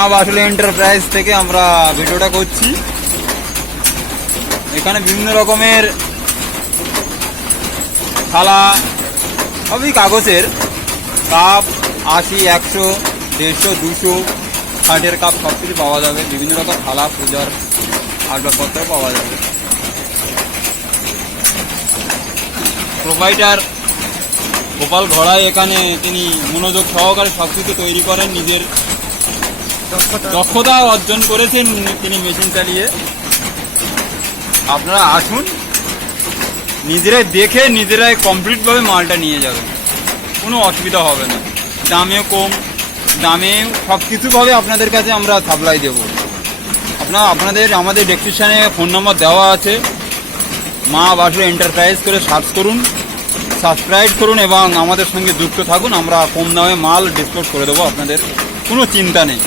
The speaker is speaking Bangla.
মা বাসুলি এন্টারপ্রাইজ থেকে আমরা ভিডিওটা করছি। এখানে বিভিন্ন রকমের থালা, সবই কাগজের কাপ 80, 100, 150, 200, 60-এর কাপ সব কিছু পাওয়া যাবে। বিভিন্ন রকম থালা, পূজার আসবাবপত্র পাওয়া যাবে। প্রোভাইডার গোপাল ঘড়াই এখানে তিনি মনোযোগ সহকারে সব কিছু তৈরি করেন, নিজের দক্ষতা অর্জন করেছেন তিনি মেশিন চালিয়ে। আপনারা আসুন, নিজেরাই দেখে নিজেরাই কমপ্লিটভাবে মালটা নিয়ে যাবেন, কোনো অসুবিধা হবে না। দামেও কম, দামে সব কিছুভাবে আপনাদের কাছে আমরা সাপ্লাই দেব। আমাদের ডেসক্রিপশানে ফোন নম্বর দেওয়া আছে, মা বাসুলি এন্টারপ্রাইজ করে সার্চ করুন, সাবস্ক্রাইব করুন এবং আমাদের সঙ্গে যুক্ত থাকুন। আমরা কম দামে মাল ডিসপোজ করে দেবো, আপনাদের কোনো চিন্তা নেই।